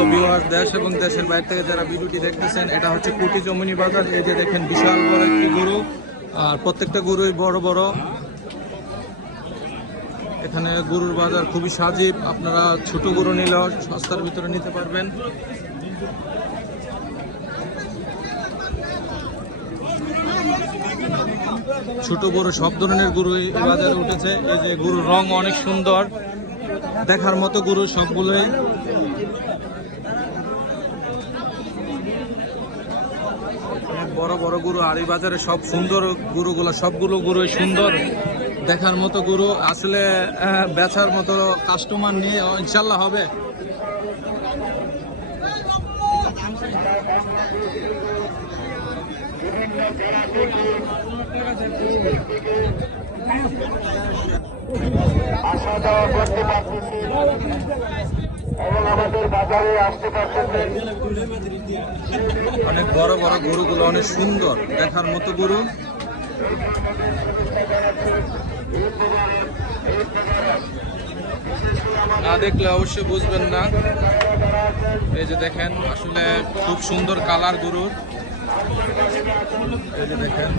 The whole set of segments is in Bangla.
প্রিয় ভিউয়ার, দেশ এবং দেশের বাইরে থেকে যারা ভিডিওটি দেখতেছেন, এটা হচ্ছে কুটি জমুনি বাজার। এই যে দেখেন বিশাল বড় একটি গরু, আর প্রত্যেকটা গরুই বড় বড়। এখানে গরুর বাজার খুবই সজীব, আপনারা ছোট গরু নিলেও সস্তার ভিতরে নিতে পারবেন। ছোট বড় সব ধরনের গরু এই বাজারে উঠেছে। এই যে গরুর রং অনেক সুন্দর, দেখার মতো গরু সবগুলোই। বড় বড় গরু, আর এই বাজারে সব সুন্দর গরুগুলো, সবগুলো গরু সুন্দর, দেখার মতো গরু। আসলে বেচার মতো কাস্টমার নিয়ে ইনশাল্লাহ হবে। আসা যাওয়া করতে পারতেছি এবং আমাদের বাজারে আসতে পারতেছেন। অনেক বড় বড় গরুগুলো অনেক সুন্দর, দেখার মতো গরু। না দেখলে অবশ্যই বুঝবেন না। এই যে দেখেন, আসলে খুব সুন্দর কালার গরুর। এই যে দেখেন,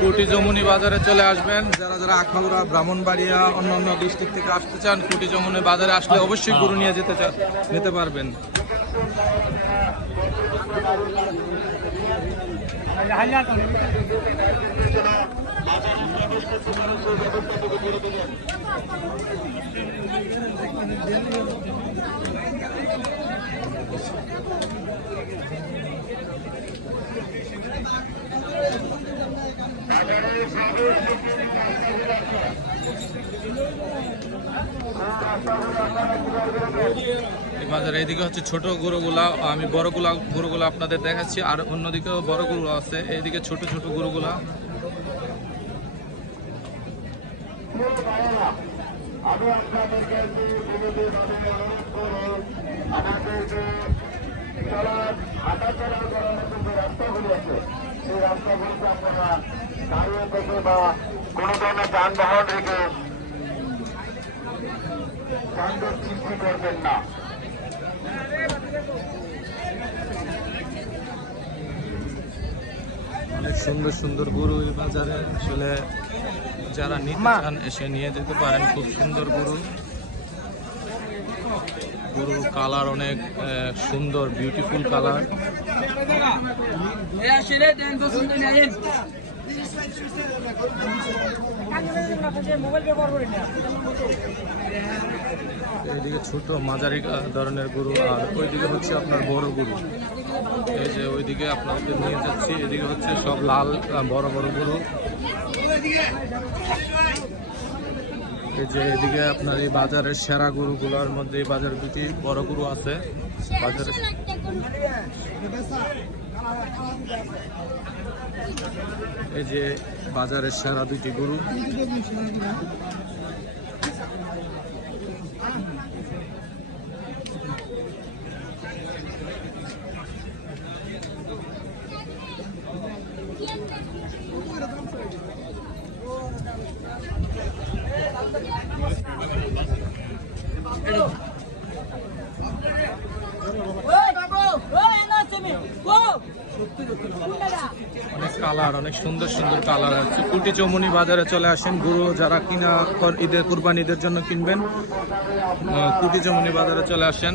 কুটি জমুনি বাজারে চলে আসবেন। যারা যারা আখাউড়া, ব্রাহ্মণবাড়িয়া, অন্যান্য ডিস্ট্রিক্ট থেকে আসতে চান, কুটি জমুনি বাজারে আসলে অবশ্যই গরু নিয়ে নিতে পারবেন। এই বাজারে এইদিকে হচ্ছে ছোট গরুগুলা, আমি গরুগুলা আপনাদের দেখাচ্ছি, আর অন্যদিকেও বড় গরু আছে। এইদিকে ছোট ছোট গরুগুলা। আমি আপনাদের কাছে অনুরোধ করব, আমাদের যে হাঁটা চলা করার মতো যে রাস্তাগুলি আছে, সেই রাস্তাগুলিতে আপনারা দাঁড়িয়ে থেকে বা কোনো ধরনের যানবাহন রেখে যানজট সৃষ্টি করবেন না। অনেক সুন্দর সুন্দর গরু এই বাজারে, আসলে যারা নিতে চান এসে নিয়ে যেতে পারেন। খুব সুন্দর গরু, গরুর কালার অনেক সুন্দর, বিউটিফুল কালার। এইদিকে ছোট মাঝারি ধরনের গরু, আর ওইদিকে হচ্ছে আপনার বড় গরু। এই যে ওইদিকে আপনাদের নিয়ে যাচ্ছি, এদিকে হচ্ছে সব লাল বড় বড় গরু। এই যে এদিকে আপনার এই বাজারের সেরা গরুগুলোর মধ্যে এই বাজারে দুটি বড় গরু আছে বাজারে। এই যে বাজারের সেরা দুটি গরু। অনেক কালার, অনেক সুন্দর সুন্দর কালার আছে। কুটি চৌমুনি বাজারে চলে আসেন, গরু যারা কিনা ঈদের কুরবানি ঈদের জন্য কিনবেন, কুটি চৌমুনি বাজারে চলে আসেন।